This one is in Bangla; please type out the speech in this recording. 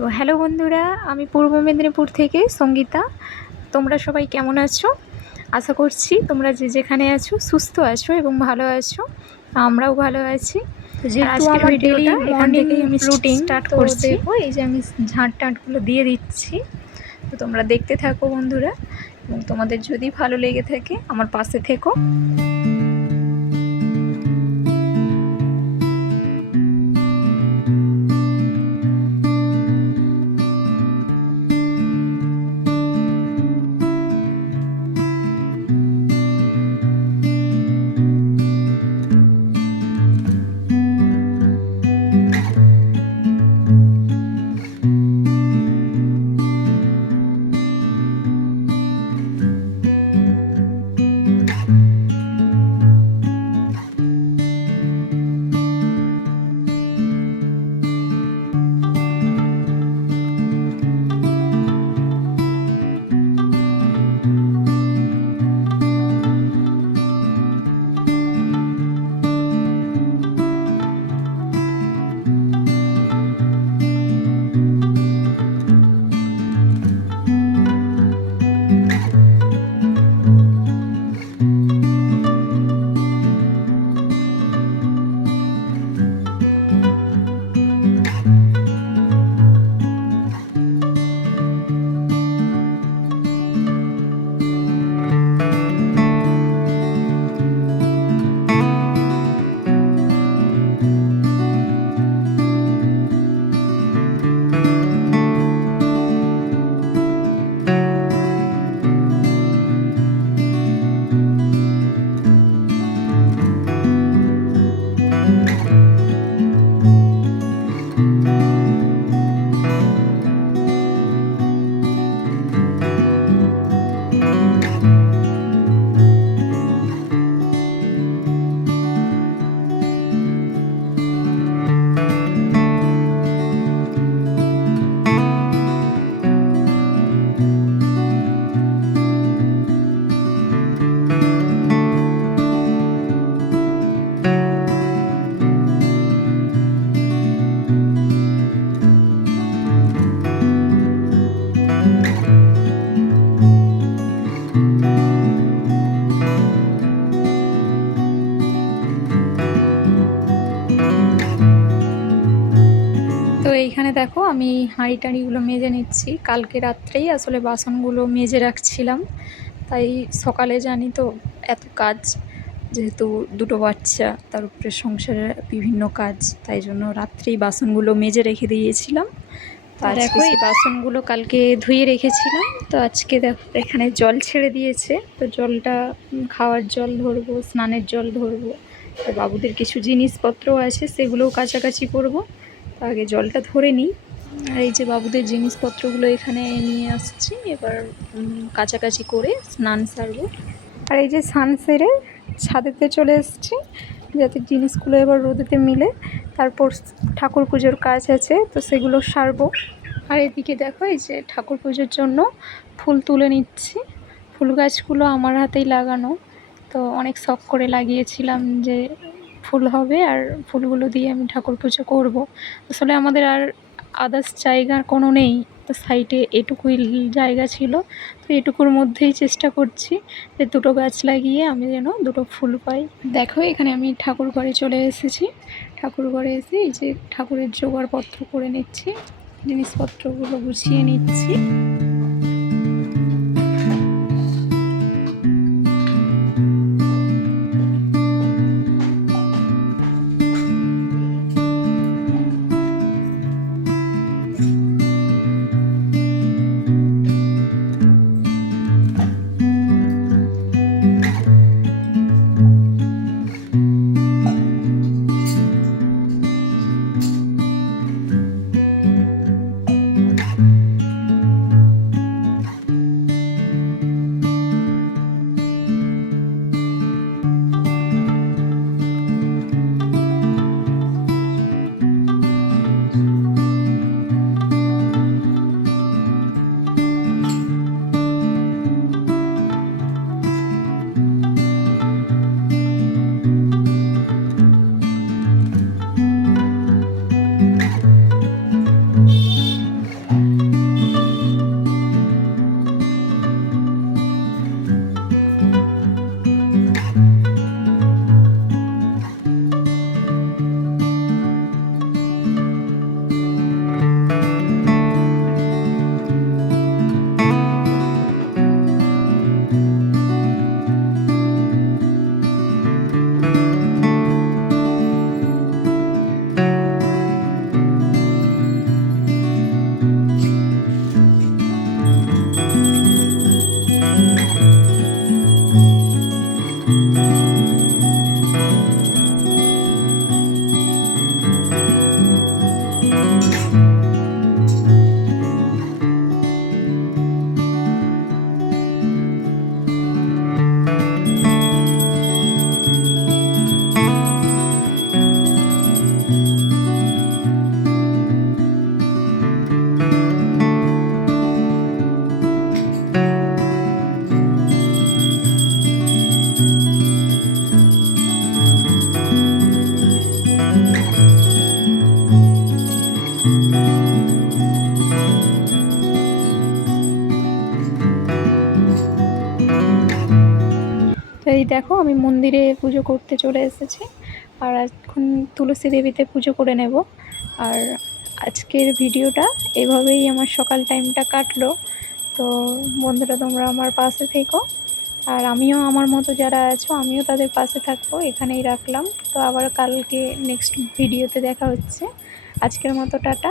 সো হ্যালো বন্ধুরা, আমি পূর্ব মেদিনীপুর থেকে সঙ্গীতা। তোমরা সবাই কেমন আছো? আশা করছি তোমরা যে যেখানে আছো সুস্থ আছো এবং ভালো আছো। আমরাও ভালো আছি। যেহেতু আমার ডেলি মর্নিং আমি রুটিন স্টার্ট করছি, দেখো এই যে আমি ঝাঁট টাঁটগুলো দিয়ে দিচ্ছি। তো তোমরা দেখতে থাকো বন্ধুরা, এবং তোমাদের যদি ভালো লেগে থাকে আমার পাশে থেকো। তো এইখানে দেখো আমি হাঁড়ি টাঁড়িগুলো মেজে নিচ্ছি। কালকে রাত্রেই আসলে বাসনগুলো মেজে রাখছিলাম, তাই সকালে জানি তো এত কাজ, যেহেতু দুটো বাচ্চা, তার উপরে সংসারের বিভিন্ন কাজ, তাই জন্য রাত্রেই বাসনগুলো মেজে রেখে দিয়েছিলাম। তো দেখো এই বাসনগুলো কালকে ধুয়ে রেখেছিলাম, তো আজকে দেখো এখানে জল ছেড়ে দিয়েছে। তো জলটা খাওয়ার জল ধরবো, স্নানের জল ধরবো, আর বাবুদের কিছু জিনিসপত্র আছে সেগুলোও কাছাকাছি করবো। আগে জলটা ধরে নিই। আর এই যে বাবুদের জিনিসপত্রগুলো এখানে নিয়ে আসছি, এবার কাছাকাছি করে স্নান সারবো। আর এই যে স্নান সেরে ছাদেতে চলে এসেছি, যাতে জিনিসগুলো এবার রোদেতে মিলে তারপর ঠাকুর পুজোর কাজ আছে, তো সেগুলো সারবো। আর এদিকে দেখো এই যে ঠাকুর পুজোর জন্য ফুল তুলে নিচ্ছি। ফুল গাছগুলো আমার হাতেই লাগানো, তো অনেক শখ করে লাগিয়েছিলাম যে ফুল হবে আর ফুলগুলো দিয়ে আমি ঠাকুর পুজো করব। আসলে আমাদের আর আদার্স জায়গা কোনো নেই, তো সাইডে এটুকুই জায়গা ছিল, তো এটুকুর মধ্যেই চেষ্টা করছি যে দুটো গাছ লাগিয়ে আমি যেন দুটো ফুল পাই। দেখো এখানে আমি ঠাকুর ঘরে চলে এসেছি। ঠাকুর ঘরে এসে এই যে ঠাকুরের জোগাড়পত্র করে নিচ্ছি, জিনিসপত্রগুলো গুছিয়ে নিচ্ছি। দেখো আমি মন্দিরে পুজো করতে চলে এসেছি, আর এখন তুলসী দেবীতে পুজো করে নেব। আর আজকের ভিডিওটা এভাবেই আমার সকাল টাইমটা কাটলো। তো বন্ধুরা, তোমরা আমার পাশে থেকো, আর আমিও আমার মতো যারা আছো আমিও তাদের পাশে থাকবো। এখানেই রাখলাম, তো আবার কালকে নেক্সট ভিডিওতে দেখা হচ্ছে। আজকের মতো টাটা।